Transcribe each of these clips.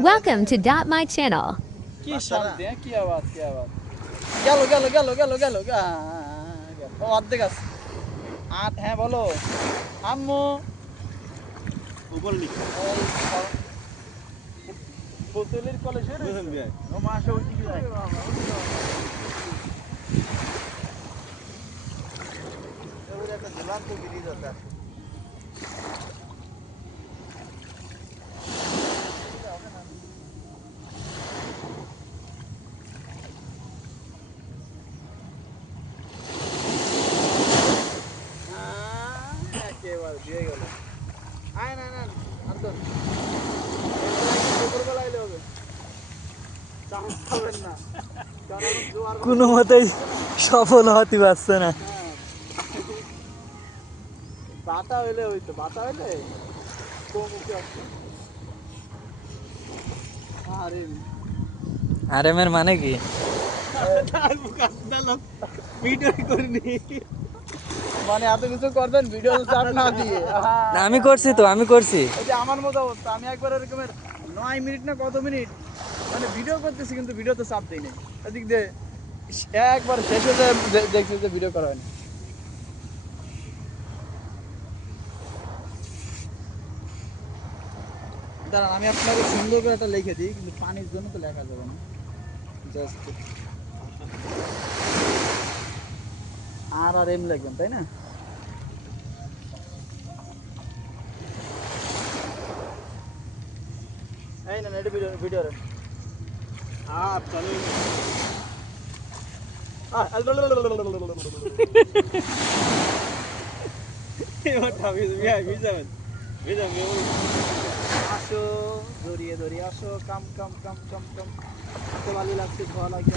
Welcome to Dot My Channel. কি হ্যাঁ কি আওয়াজ কি আওয়াজ গেল গেল গেল গেল গেল। ও অর্ধেক আছে। আট হ্যাঁ বলো। আম্মু। উপর নিচে এই সব- বোতলের কলে সরে বুঝলেন ভাই? ও মাসে ওই দিকে যায়। একটা ঝুলান্ত ব্রিজ আছে। একেবারে দিয়ে গেল। আয় না না আর তো দুপুরবেলা এলে হবে। চান্স পাবেন না কারণ এখন জোয়ার কোনো মতেই সফল হতে পারছে না। হইলে হইতো হইলে আসতো আরে আর এম মানে কি? ভিডিও করিনি মানে এত কিছু করবেন ভিডিও চাপ না দিয়ে। না আমি করছি তো আমি করছি। ওই যে আমার মতো অবস্থা আমি একবার এরকমের নয় মিনিট না কত মিনিট মানে ভিডিও করতেছি কিন্তু ভিডিওতে চাপ দিই নাই। এদিক দিয়ে একবার শেষ হয়ে দেখছি যে ভিডিও করা হয়নি। দাঁড়ান আমি আপনাকে সুন্দর করে একটা লিখে দিই কিন্তু পানির জন্য তো লেখা যাবে না। জাস্ট আর আর এম লিখবেন তাই না এই না এটা ভিডিও ভিডিও রে আর চলে এবার ভাবি ভাই বুঝাবেন বুঝাবেন আসো ধরিয়ে ধরিয়ে আসো কাম কাম কাম কাম কাম হাতে বালি লাগছে ধোয়া লাগছে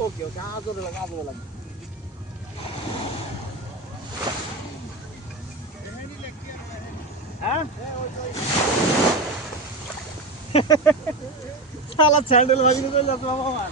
ওকে ওকে আজরে লাগে আজরে লাগে হ্যাঁ শালা স্যান্ডেল ভাগিয়ে চলে যাচ্ছে বাবা আমার।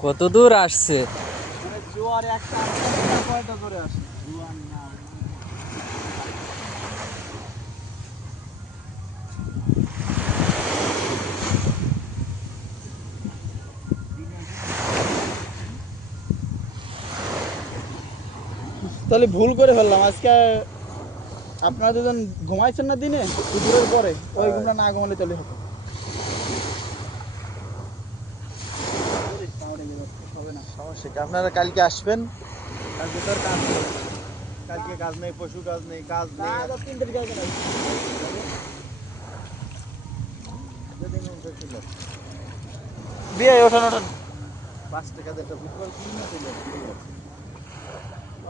কত দূর আসছে জোয়ার একটা করে আসে জোয়ার না তাহলে ভুল করে ফেললাম। আজকে আপনারা দুজন ঘুমাইছেন না দিনে? দুপুরের পরে। ওই ঘুমটা না ঘুমালে চলে হবে। আপনারা কালকে আসবেন? কালকে তো কাজ নেই। কালকে কাজ নেই পশু কাজ নেই কাজ নেই। না তিনটে দিকে হবে না যেদিন উঠে ছিল বিয়ে ওঠান ওঠান। পাঁচ টাকা একটা ফুটবল কিনে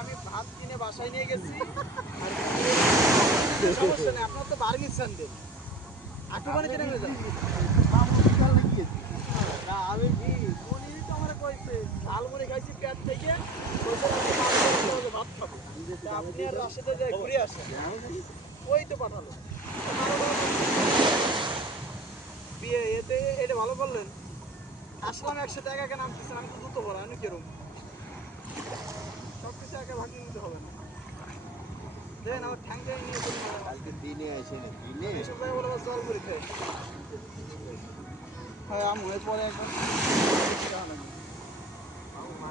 আমি ভাত কিনে বাসায় নিয়ে গেছি আপনার তো বার্মিজ স্যান্ডেল আটু মানে আমি ঝালমুড়ি খাইছি পেট থেকে। আমি ভাত খাব। আপনি আর রাশেদে ঘুরে আসেন ওই তো পাঠালো। বিয়ে এতে এটা ভালো করলেন? আসলাম একসাথে একা একা নামতেছেন আমি তো দুটো ভরা আমি কেরম? সব কিছু একা ভাগ নিতে হবে না। দেখেন আমার ঠ্যাং ঠ্যাং নিয়ে। কালকে দিনে আসেনি দিনে? এসব জায়গায় বলে জল খাই। হ্যাঁ আম হয়ে পরে একবার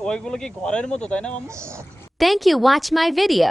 ওইগুলো কি ঘরের মতো তাই না মামু Thank you watch my video.